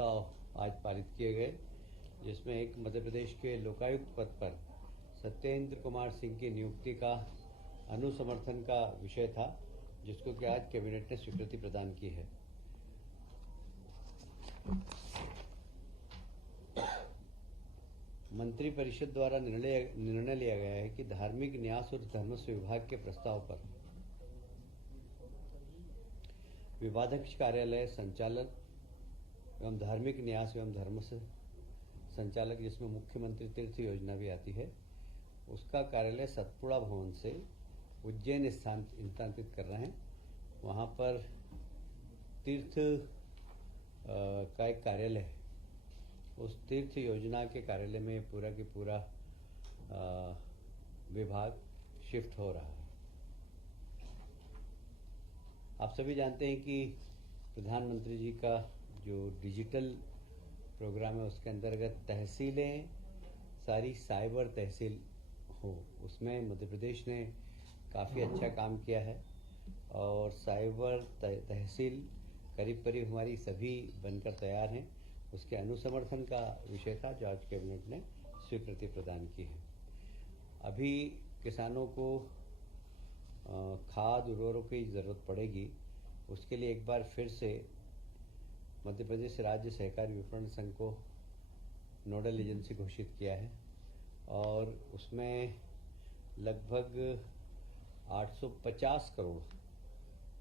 प्रस्ताव आज पारित किए गए, जिसमें एक मध्य प्रदेश के लोकायुक्त पद पर सत्येंद्र कुमार सिंह की नियुक्ति का अनुसमर्थन का विषय था, जिसको कि आज कैबिनेट ने स्वीकृति प्रदान की है। मंत्रिपरिषद द्वारा निर्णय लिया गया है कि धार्मिक न्यास और धर्मस्व विभाग के प्रस्ताव पर विभागाध्यक्ष कार्यालय संचालक एवं धार्मिक न्यास एवं धर्मस्व संचालक, जिसमें मुख्यमंत्री तीर्थ योजना भी आती है, उसका कार्यालय सतपुड़ा भवन से उज्जैन स्थानांतरित कर रहे हैं। वहाँ पर तीर्थ का एक कार्यालय है, उस तीर्थ योजना के कार्यालय में पूरा के पूरा विभाग शिफ्ट हो रहा है। आप सभी जानते हैं कि प्रधानमंत्री जी का जो डिजिटल प्रोग्राम है, उसके अंतर्गत तहसीलें सारी साइबर तहसील हो, उसमें मध्य प्रदेश ने काफ़ी अच्छा काम किया है और साइबर तहसील करीब करीब हमारी सभी बनकर तैयार हैं। उसके अनुसमर्थन का विषय था, जो आज कैबिनेट ने स्वीकृति प्रदान की है। अभी किसानों को खाद उर्वरकों की ज़रूरत पड़ेगी, उसके लिए एक बार फिर से मध्य प्रदेश राज्य सहकारी विपणन संघ को नोडल एजेंसी घोषित किया है और उसमें लगभग 850 करोड़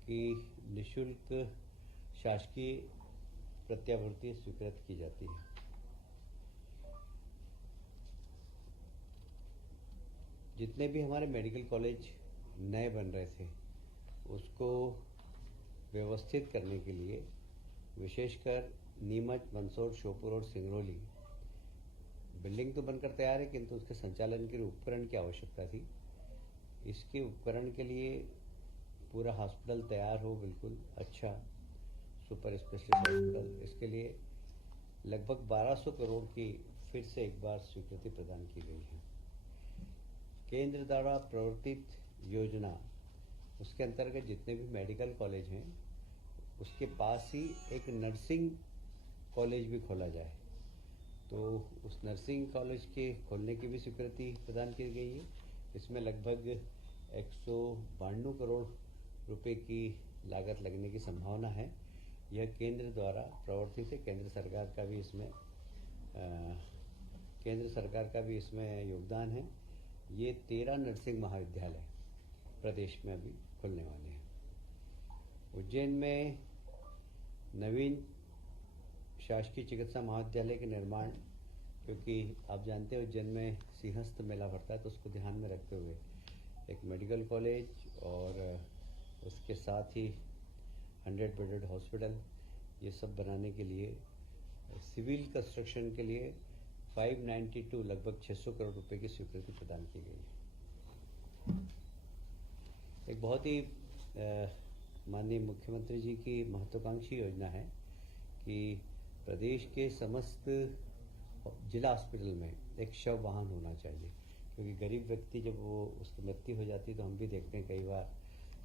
की निःशुल्क शासकीय प्रत्याभूति स्वीकृत की जाती है। जितने भी हमारे मेडिकल कॉलेज नए बन रहे थे, उसको व्यवस्थित करने के लिए विशेषकर नीमच, मंदसौर, श्योपुर और सिंगरौली बिल्डिंग तो बनकर तैयार है, किंतु उसके संचालन के लिए उपकरण की आवश्यकता थी। इसके उपकरण के लिए पूरा हॉस्पिटल तैयार हो, बिल्कुल अच्छा सुपर स्पेशलिस्ट हॉस्पिटल, इसके लिए लगभग 1200 करोड़ की फिर से एक बार स्वीकृति प्रदान की गई है। केंद्र द्वारा प्रवर्तित योजना, उसके अंतर्गत जितने भी मेडिकल कॉलेज हैं, उसके पास ही एक नर्सिंग कॉलेज भी खोला जाए, तो उस नर्सिंग कॉलेज के खोलने की भी स्वीकृति प्रदान की गई है। इसमें लगभग 192 करोड़ रुपए की लागत लगने की संभावना है। यह केंद्र द्वारा प्रवर्तित है, केंद्र सरकार का भी इसमें योगदान है। ये 13 नर्सिंग महाविद्यालय प्रदेश में अभी खुलने वाले हैं। उज्जैन में नवीन शासकीय चिकित्सा महाविद्यालय के निर्माण, क्योंकि आप जानते हैं उज्जैन में सिंहस्थ मेला भरता है, तो उसको ध्यान में रखते हुए एक मेडिकल कॉलेज और उसके साथ ही 100 बेडेड हॉस्पिटल, ये सब बनाने के लिए सिविल कंस्ट्रक्शन के लिए 592 लगभग 600 करोड़ रुपए की स्वीकृति प्रदान की गई है। एक बहुत ही माननीय मुख्यमंत्री जी की महत्वाकांक्षी योजना है कि प्रदेश के समस्त जिला हॉस्पिटल में एक शव वाहन होना चाहिए, क्योंकि गरीब व्यक्ति जब वो उसकी मृत्यु हो जाती है, तो हम भी देखते हैं कई बार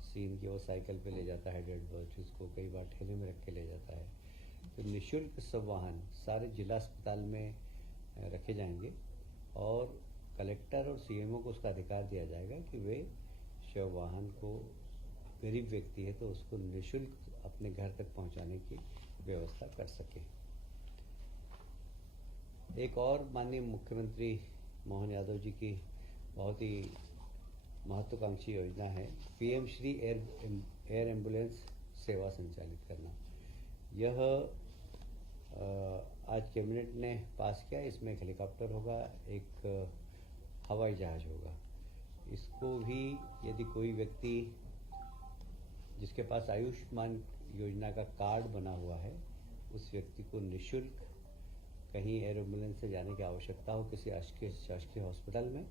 सीन की वो साइकिल पे ले जाता है डेड बॉडीज को, कई बार ठेले में रख के ले जाता है। तो निःशुल्क शव वाहन सारे जिला अस्पताल में रखे जाएंगे और कलेक्टर और सीएमओ को उसका अधिकार दिया जाएगा कि वे शव वाहन को, गरीब व्यक्ति है तो उसको निःशुल्क अपने घर तक पहुंचाने की व्यवस्था कर सके। एक और माननीय मुख्यमंत्री मोहन यादव जी की बहुत ही महत्वाकांक्षी योजना है पीएम श्री एयर एम्बुलेंस सेवा संचालित करना। यह आज कैबिनेट ने पास किया। इसमें एक हेलीकॉप्टर होगा, एक हवाई जहाज होगा। इसको भी यदि कोई व्यक्ति जिसके पास आयुष्मान योजना का कार्ड बना हुआ है, उस व्यक्ति को निःशुल्क कहीं एयर एम्बुलेंस से जाने की आवश्यकता हो किसी शासकीय हॉस्पिटल में,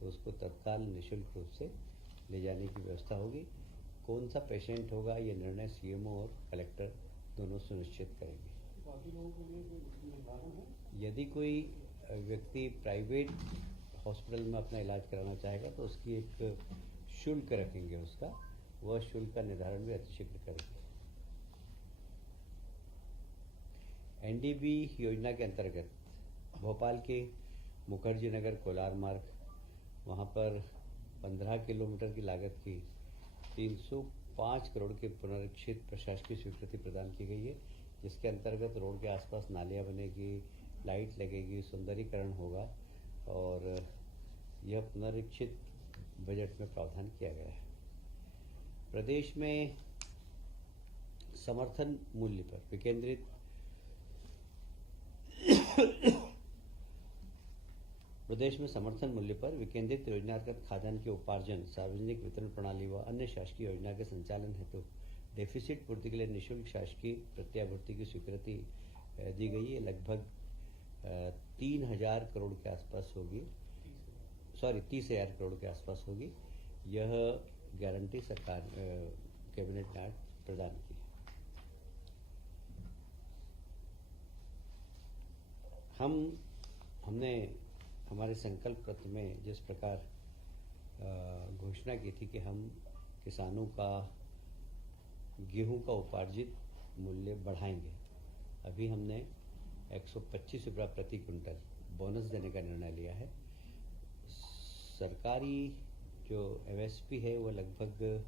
तो उसको तत्काल निःशुल्क रूप से ले जाने की व्यवस्था होगी। कौन सा पेशेंट होगा, ये निर्णय सीएमओ और कलेक्टर दोनों सुनिश्चित करेंगे। यदि कोई व्यक्ति प्राइवेट हॉस्पिटल में अपना इलाज कराना चाहेगा, तो उसकी एक शुल्क रखेंगे, उसका वह शुल्क का निर्धारण भी अतिशीघ्र करेंगे। एनडीबी योजना के अंतर्गत भोपाल के मुखर्जी नगर कोलार मार्ग, वहाँ पर 15 किलोमीटर की लागत की 305 करोड़ के पुनरीक्षित प्रशासकीय स्वीकृति प्रदान की गई है, जिसके अंतर्गत रोड के आसपास नालियाँ बनेगी, लाइट लगेगी, सुंदरीकरण होगा और यह पुनरीक्षित बजट में प्रावधान किया गया है। प्रदेश में समर्थन मूल्य पर विकेंद्रित योजनागत खाद्यान्न के उपार्जन, सार्वजनिक वितरण प्रणाली व अन्य शासकीय योजना के संचालन हेतु डेफिसिट पूर्ति के लिए निःशुल्क शासकीय प्रत्याभूति की स्वीकृति दी गई है। लगभग 3,000 करोड़ के आसपास होगी, 30,000 करोड़ के आसपास होगी। यह गारंटी सरकार कैबिनेट ने प्रदान की है। हमने हमारे संकल्प पत्र में जिस प्रकार घोषणा की थी कि हम किसानों का गेहूं का उपार्जित मूल्य बढ़ाएंगे, अभी हमने 125 रुपया प्रति क्विंटल बोनस देने का निर्णय लिया है। सरकारी जो एमएसपी है वो लगभग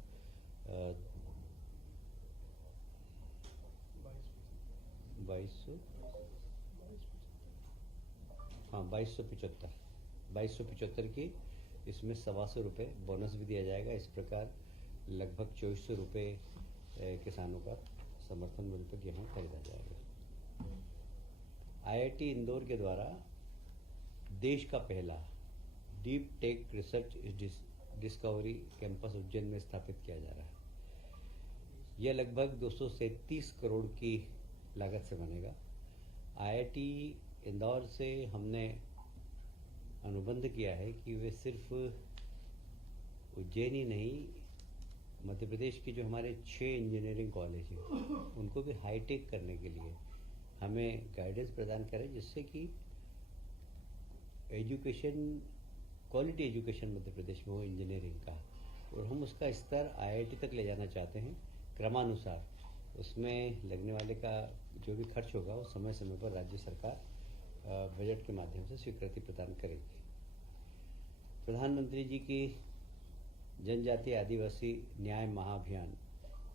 2275 की, इसमें 125 रुपये बोनस भी दिया जाएगा। इस प्रकार लगभग 2400 रुपये किसानों का समर्थन मूल्य पर गेहूँ खरीदा जाएगा। आईआईटी इंदौर के द्वारा देश का पहला deep tech research discovery campus Ujjain में स्थापित किया जा रहा है। यह लगभग 237 करोड़ की लागत से बनेगा। आईआईटी इंदौर से हमने अनुबंध किया है कि वे सिर्फ उज्जैन ही नहीं, मध्य प्रदेश की जो हमारे 6 इंजीनियरिंग कॉलेज हैं उनको भी हाईटेक करने के लिए हमें गाइडेंस प्रदान करें, जिससे कि education, quality education Madhya Pradesh में हो इंजीनियरिंग का, और हम उसका स्तर आईआईटी तक ले जाना चाहते हैं क्रमानुसार। उसमें लगने वाले का जो भी खर्च होगा वो समय समय पर राज्य सरकार बजट के माध्यम से स्वीकृति प्रदान करेगी। प्रधानमंत्री जी की जनजातीय आदिवासी न्याय महाअभियान,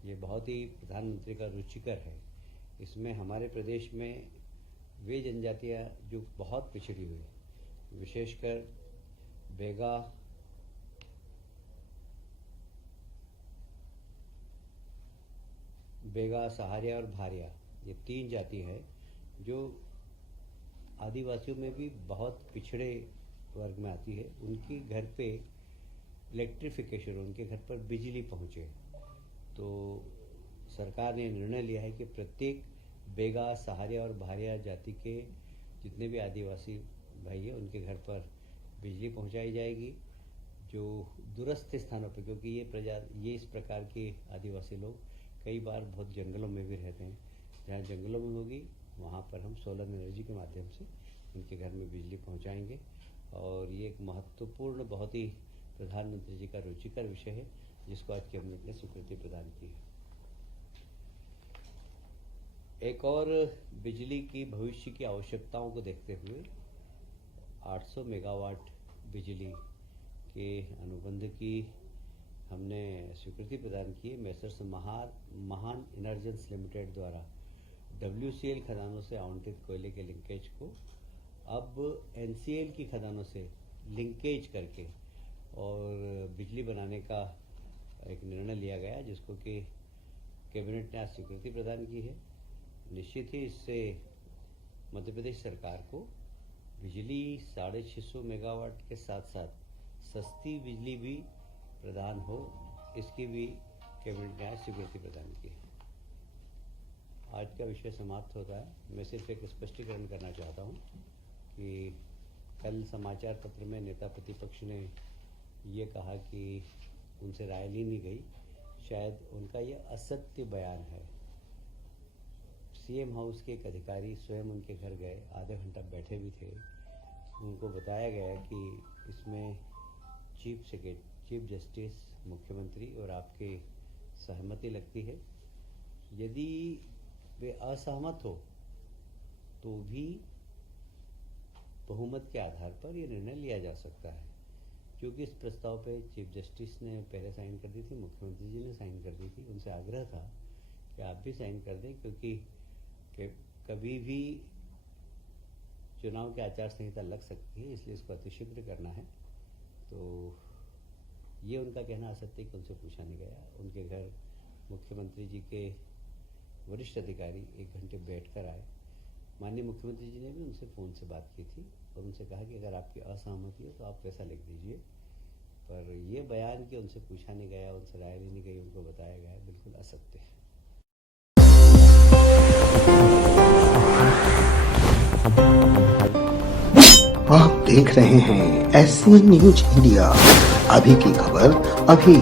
ये बहुत ही प्रधानमंत्री का रुचिकर है। इसमें हमारे प्रदेश में वे जनजातियाँ जो बहुत पिछड़ी हुई, विशेषकर बेगा, सहारिया और भारिया, ये 3 जाति है जो आदिवासियों में भी बहुत पिछड़े वर्ग में आती है। उनके घर पे इलेक्ट्रिफिकेशन, उनके घर पर बिजली पहुँचे, तो सरकार ने निर्णय लिया है कि प्रत्येक बेगा, सहारिया और भारिया जाति के जितने भी आदिवासी भाई हैं उनके घर पर बिजली पहुंचाई जाएगी। जो दूरस्थ स्थानों पर, क्योंकि ये इस प्रकार के आदिवासी लोग कई बार बहुत जंगलों में भी रहते हैं, जहाँ जंगलों में होगी वहाँ पर हम सोलर एनर्जी के माध्यम से उनके घर में बिजली पहुँचाएँगे। और ये एक महत्वपूर्ण, बहुत ही प्रधानमंत्री जी का रुचिकर विषय है, जिसको आज कैबिनेट ने स्वीकृति प्रदान की है। एक और बिजली की भविष्य की आवश्यकताओं को देखते हुए 800 मेगावाट बिजली के अनुबंध की हमने स्वीकृति प्रदान की है। मेसर्स महान इनर्जेंस लिमिटेड द्वारा WCL खदानों से आवंटित कोयले के लिंकेज को अब NCL की खदानों से लिंकेज करके और बिजली बनाने का एक निर्णय लिया गया, जिसको कि कैबिनेट ने आज स्वीकृति प्रदान की है। निश्चित ही इससे मध्य प्रदेश सरकार को बिजली 650 मेगावाट के साथ साथ सस्ती बिजली भी प्रदान हो, इसकी भी कैबिनेट ने आज स्वीकृति प्रदान की है। आज का विषय समाप्त होता है। मैं सिर्फ एक स्पष्टीकरण करना चाहता हूँ कि कल समाचार पत्र में नेता प्रतिपक्ष ने ये कहा कि उनसे राय ली नहीं गई, शायद उनका ये असत्य बयान है। सीएम हाउस के एक अधिकारी स्वयं उनके घर गए, आधा घंटा बैठे भी थे। उनको बताया गया कि इसमें चीफ जस्टिस, मुख्यमंत्री और आपके सहमति लगती है। यदि वे असहमत हो तो भी बहुमत के आधार पर ये निर्णय लिया जा सकता है, क्योंकि इस प्रस्ताव पे चीफ जस्टिस ने पहले साइन कर दी थी, मुख्यमंत्री जी ने साइन कर दी थी। उनसे आग्रह था कि आप भी साइन कर दें, क्योंकि कभी भी चुनाव की आचार संहिता लग सकती है, इसलिए इसको अतिशीघ्र करना है। तो ये उनका कहना असत्य कि उनसे पूछा नहीं गया। उनके घर मुख्यमंत्री जी के वरिष्ठ अधिकारी 1 घंटे बैठकर आए। माननीय मुख्यमंत्री जी ने भी उनसे फ़ोन से बात की थी और उनसे कहा कि अगर आपकी असहमति है तो आप वैसा लिख दीजिए। पर ये बयान कि उनसे पूछा नहीं गया, उनसे राय लेनी गई, उनको बताया गया, बिल्कुल असत्य है। आप देख रहे हैं SC न्यूज इंडिया। अभी की खबर अभी।